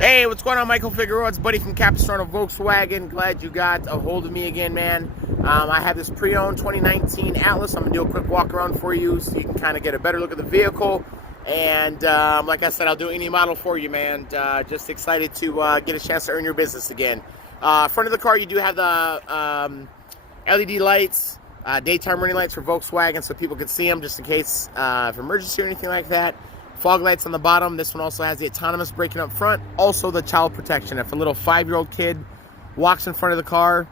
Hey, what's going on? Michael Figueroa. It's Buddy from Capistrano Volkswagen. Glad you got a hold of me again, man. I have this pre-owned 2019 Atlas. I'm going to do a quick walk around for you so you can kind of get a better look at the vehicle. And like I said, I'll do any model for you, man. Just excited to get a chance to earn your business again. Front of the car, you do have the LED lights, daytime running lights for Volkswagen so people can see them just in case of emergency or anything like that. Fog lights on the bottom. This one also has the autonomous braking up front. Also the child protection. If a little 5-year-old kid walks in front of the car,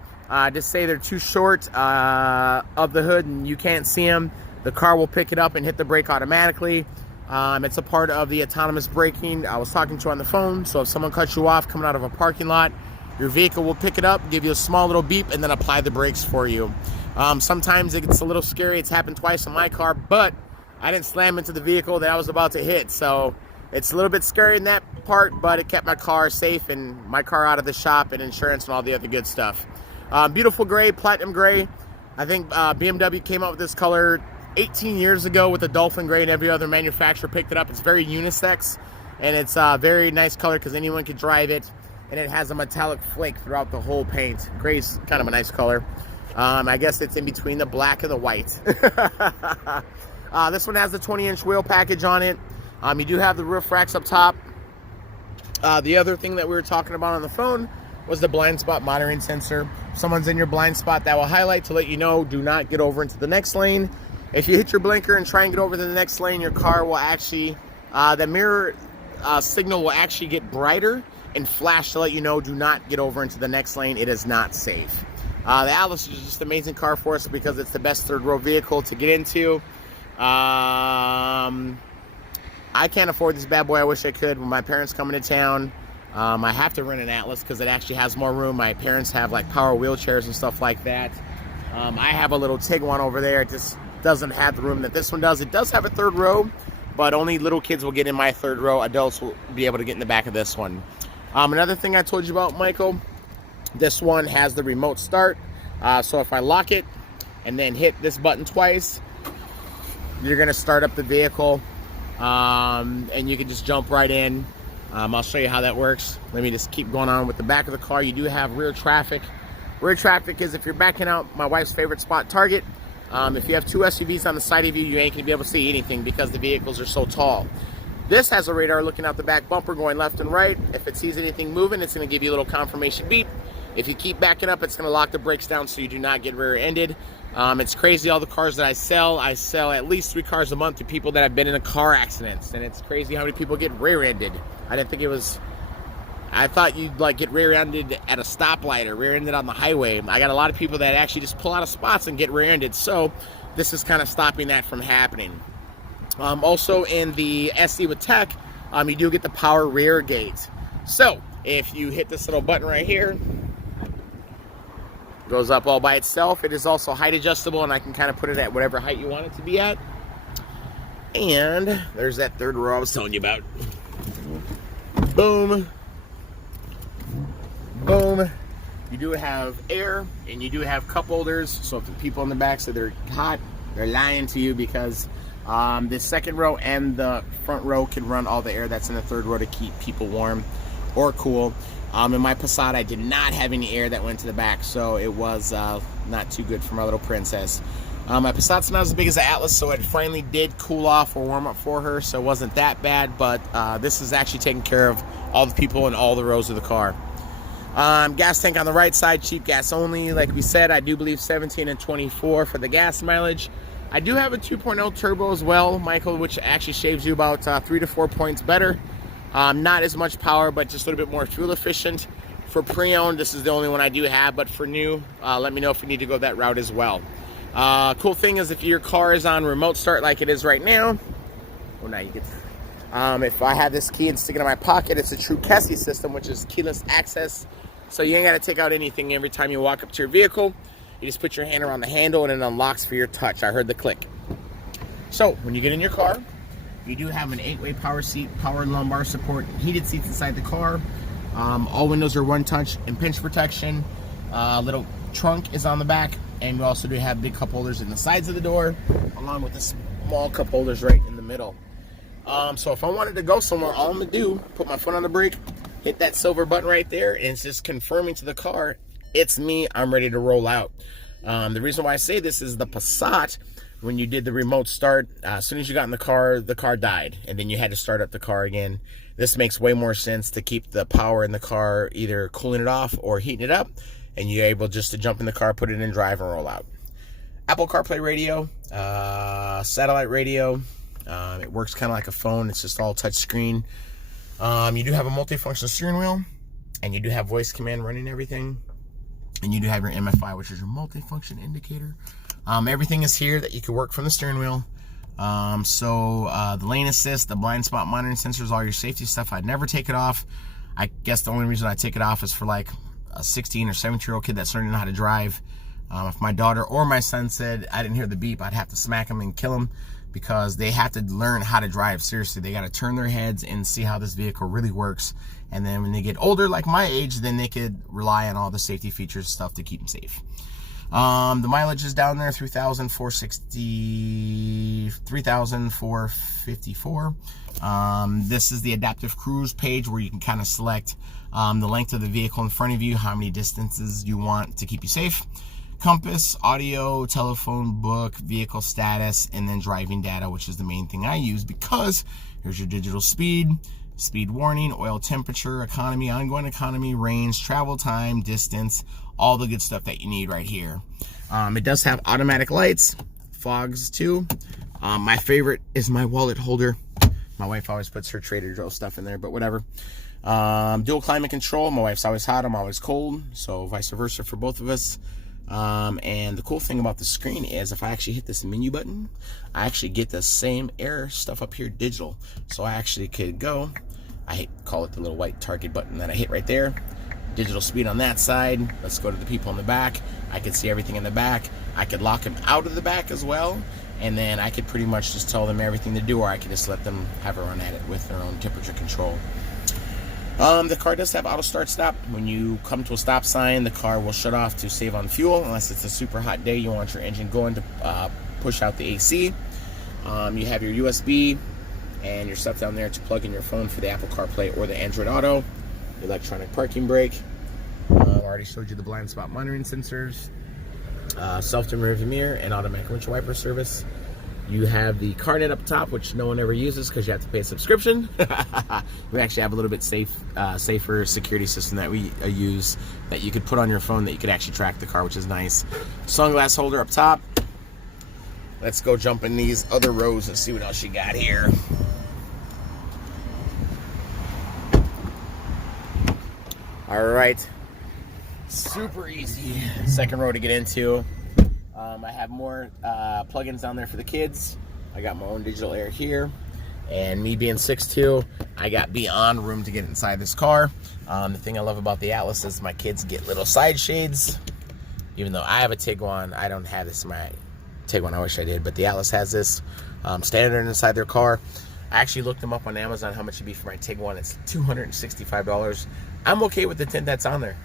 just say they're too short of the hood and you can't see them, the car will pick it up and hit the brake automatically. It's a part of the autonomous braking. I was talking to you on the phone, so if someone cuts you off coming out of a parking lot, your vehicle will pick it up, give you a small little beep, and then apply the brakes for you. Sometimes it gets a little scary. It's happened twice in my car, but I didn't slam into the vehicle that I was about to hit, so it's a little bit scary in that part, but it kept my car safe and my car out of the shop and insurance and all the other good stuff. Beautiful gray, platinum gray. I think BMW came out with this color 18 years ago with the dolphin gray, and every other manufacturer picked it up. It's very unisex, and it's a very nice color because anyone can drive it, and it has a metallic flake throughout the whole paint. Gray's kind of a nice color. I guess it's in between the black and the white. This one has the 20-inch wheel package on it. You do have the roof racks up top. The other thing that we were talking about on the phone was the blind spot monitoring sensor. If someone's in your blind spot, that will highlight to let you know, do not get over into the next lane. If you hit your blinker and try and get over to the next lane, your car will actually, the mirror signal will actually get brighter and flash to let you know, do not get over into the next lane. It is not safe. The Atlas is just an amazing car for us because it's the best third-row vehicle to get into. I can't afford this bad boy. I wish I could. When my parents come into town, I have to rent an Atlas because it actually has more room. My parents have like power wheelchairs and stuff like that. I have a little Tiguan over there. It just doesn't have the room that this one does. It does have a third row, but only little kids will get in my third row. Adults will be able to get in the back of this one. Another thing I told you about, Michael, this one has the remote start. So if I lock it and then hit this button twice, you're going to start up the vehicle, and you can just jump right in. I'll show you how that works. Let me just keep going on with the back of the car. You do have rear traffic. Rear traffic is if you're backing out, my wife's favorite spot, Target. If you have two SUVs on the side of you, you ain't going to be able to see anything because the vehicles are so tall. This has a radar looking out the back bumper going left and right. If it sees anything moving, it's going to give you a little confirmation beep. If you keep backing up, it's going to lock the brakes down so you do not get rear-ended. It's crazy, all the cars that I sell at least 3 cars a month to people that have been in a car accidents, and it's crazy how many people get rear-ended. I thought you'd like get rear-ended at a stoplight or rear-ended on the highway. I got a lot of people that actually just pull out of spots and get rear-ended, so this is kind of stopping that from happening. Also in the SE with tech, you do get the power rear gate. So if you hit this little button right here, goes up all by itself. It is also height adjustable, and I can kind of put it at whatever height you want it to be at. And there's that third row I was telling you about. Boom. Boom. You do have air, and you do have cup holders, so if the people in the back say they're hot, they're lying to you because the second row and the front row can run all the air that's in the third row to keep people warm or cool. In my Passat, I did not have any air that went to the back, so it was not too good for my little princess. My Passat's not as big as the Atlas, so it finally did cool off or warm up for her, so it wasn't that bad, but this is actually taking care of all the people in all the rows of the car. Gas tank on the right side, cheap gas only. Like we said, I do believe 17 and 24 for the gas mileage. I do have a 2.0 turbo as well, Michael, which actually shaves you about 3 to 4 points better. Not as much power, but just a little bit more fuel efficient. For pre-owned, this is the only one I do have, but for new, let me know if you need to go that route as well. Cool thing is if your car is on remote start like it is right now, well, now you get if I have this key and stick it in my pocket, it's a true Kessie system, which is keyless access, so you ain't got to take out anything every time you walk up to your vehicle. You just put your hand around the handle and it unlocks for your touch. I heard the click. So when you get in your car, you do have an 8-way power seat, power lumbar support, heated seats inside the car. All windows are one touch and pinch protection. Little trunk is on the back, and we also do have big cup holders in the sides of the door, along with the small cup holders right in the middle. So if I wanted to go somewhere, all I'm gonna do, put my foot on the brake, hit that silver button right there, and it's just confirming to the car, it's me, I'm ready to roll out. The reason why I say this is the Passat, when you did the remote start, as soon as you got in the car died, and then you had to start up the car again. This makes way more sense to keep the power in the car, either cooling it off or heating it up, and you're able just to jump in the car, put it in drive, and roll out. Apple CarPlay radio, satellite radio. It works kind of like a phone. It's just all touch screen. You do have a multifunction steering wheel, and you do have voice command running everything, and you do have your MFI, which is your multifunction indicator. Everything is here that you can work from the steering wheel. The lane assist, the blind spot monitoring sensors, all your safety stuff. I'd never take it off. I guess the only reason I take it off is for like a 16 or 17-year-old kid that's learning how to drive. If my daughter or my son said I didn't hear the beep, I'd have to smack them and kill them, because they have to learn how to drive. Seriously, they got to turn their heads and see how this vehicle really works. And then when they get older, like my age, then they could rely on all the safety features stuff to keep them safe. The mileage is down there, 3,454. This is the adaptive cruise page, where you can kind of select the length of the vehicle in front of you, how many distances you want to keep you safe. Compass, audio, telephone book, vehicle status, and then driving data, which is the main thing I use, because here's your digital speed warning, oil temperature, economy, ongoing economy, range, travel time, distance, all the good stuff that you need right here. It does have automatic lights, fogs too. My favorite is my wallet holder. My wife always puts her Trader Joe's stuff in there, but whatever. Dual climate control. My wife's always hot, I'm always cold, so vice versa for both of us. And the cool thing about the screen is, if I actually hit this menu button, I actually get the same air stuff up here digital. So I actually could go, call it the little white target button that I hit right there. Digital speed on that side. Let's go to the people in the back. I could see everything in the back. I could lock them out of the back as well. And then I could pretty much just tell them everything to do, or I could just let them have a run at it with their own temperature control. The car does have auto start stop. When you come to a stop sign, the car will shut off to save on fuel, unless it's a super hot day you want your engine going to push out the AC. You have your USB and your stuff down there to plug in your phone for the Apple CarPlay or the Android Auto. Electronic parking brake. I already showed you the blind spot monitoring sensors. Self-dim rearview mirror and automatic windshield wiper service. You have the CarNet up top, which no one ever uses because you have to pay a subscription. We actually have a little bit safer security system that we use, that you could put on your phone, that you could actually track the car, which is nice. Sunglass holder up top. Let's go jump in these other rows and see what else you got here. All right, super easy second row to get into. I have more plugins down there for the kids. I got my own digital air here, and me being 6'2", I got beyond room to get inside this car. The thing I love about the Atlas is my kids get little side shades. Even though I have a Tiguan, I don't have this in my Tiguan. I wish I did, but the Atlas has this standard inside their car. I actually looked them up on Amazon how much it'd be for my Tiguan. It's $265. I'm okay with the tint that's on there.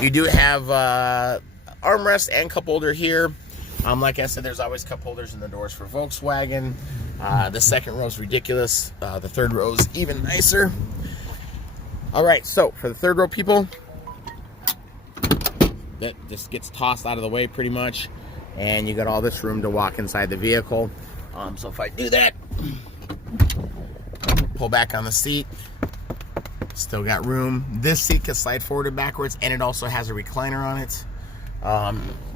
You do have armrest and cup holder here. Like I said, there's always cup holders in the doors for Volkswagen. The second row is ridiculous. The third row is even nicer. All right, so for the third row people, that just gets tossed out of the way pretty much, and you got all this room to walk inside the vehicle. So if I do that, pull back on the seat, still got room. This seat can slide forward and backwards, and it also has a recliner on it.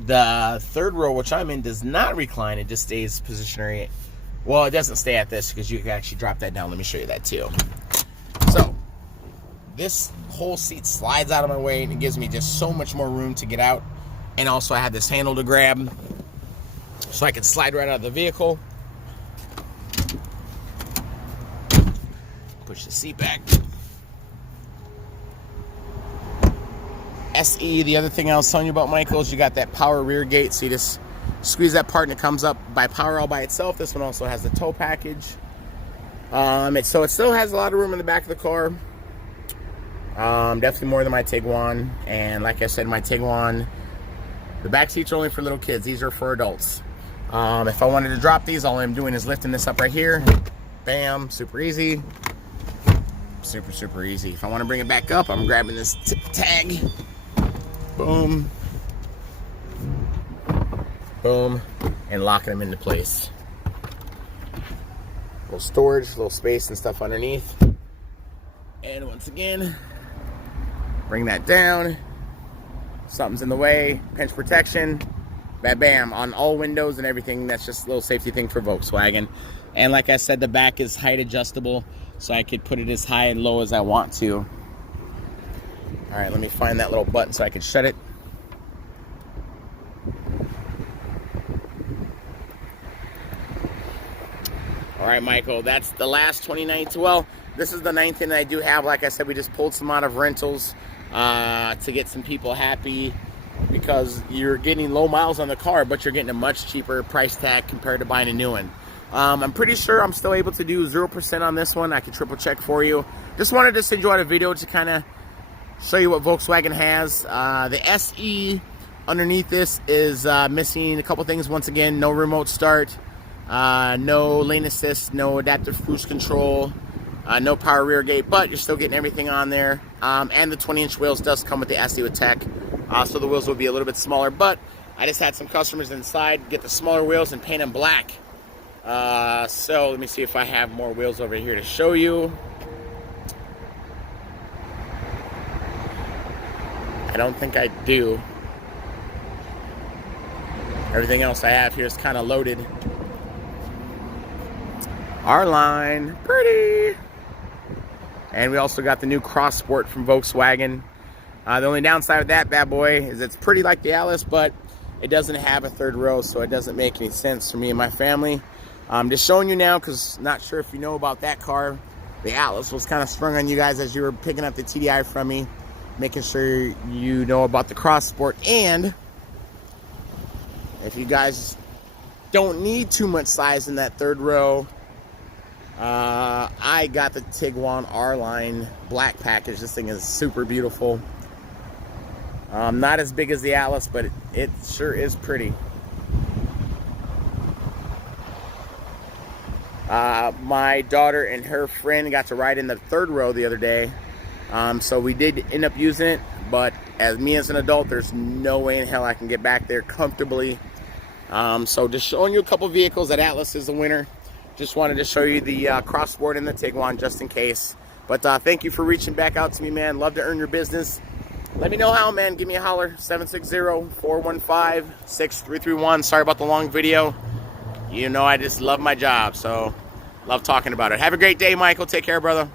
The third row, which I'm in, does not recline. It just stays positionary. Well, it doesn't stay at this, because you can actually drop that down. Let me show you that too. So this whole seat slides out of my way, and it gives me just so much more room to get out. And also I have this handle to grab, so I can slide right out of the vehicle. Push the seat back. SE, the other thing I was telling you about, Michael, is you got that power rear gate, so you just squeeze that part and it comes up by power all by itself. This one also has the tow package. So it still has a lot of room in the back of the car. Definitely more than my Tiguan. And like I said, my Tiguan, the back seats are only for little kids. These are for adults. If I wanted to drop these, all I'm doing is lifting this up right here. Bam, super easy. Super, super easy. If I want to bring it back up, I'm grabbing this tag. Boom. Boom. And locking them into place. Little storage, little space and stuff underneath. And once again, bring that down. Something's in the way. Pinch protection. Bam, bam. On all windows and everything. That's just a little safety thing for Volkswagen. And like I said, the back is height adjustable, so I could put it as high and low as I want to. All right, let me find that little button so I can shut it. All right, Michael, that's the last 2019. Well, this is the 19 that I do have. Like I said, we just pulled some out of rentals to get some people happy, because you're getting low miles on the car, but you're getting a much cheaper price tag compared to buying a new one. I'm pretty sure I'm still able to do 0% on this one. I can triple check for you. Just wanted to send you out a video to kind of show you what Volkswagen has. The SE underneath this is missing a couple things. Once again, no remote start, no lane assist, no adaptive cruise control, no power rear gate, but you're still getting everything on there. And the 20-inch wheels does come with the SE with tech, so the wheels will be a little bit smaller, but I just had some customers inside get the smaller wheels and paint them black. So let me see if I have more wheels over here to show you. I don't think I do. Everything else I have here is kind of loaded. Our line, pretty. And we also got the new Cross Sport from Volkswagen. The only downside of that bad boy is it's pretty like the Atlas, but it doesn't have a third row, so it doesn't make any sense for me and my family. I'm just showing you now because not sure if you know about that car. The Atlas was kind of sprung on you guys as you were picking up the TDI from me, making sure you know about the Cross Sport. And if you guys don't need too much size in that third row, I got the Tiguan R-Line black package. This thing is super beautiful. Not as big as the Atlas, but it sure is pretty. My daughter and her friend got to ride in the third row the other day, so we did end up using it, but as an adult, there's no way in hell I can get back there comfortably. So just showing you a couple vehicles. That Atlas is the winner. Just wanted to show you the Cross Sport and the Tiguan just in case. But thank you for reaching back out to me, man. Love to earn your business. Let me know how, man. Give me a holler. 760-415-6331. Sorry about the long video. You know I just love my job, so love talking about it. Have a great day, Michael. Take care, brother.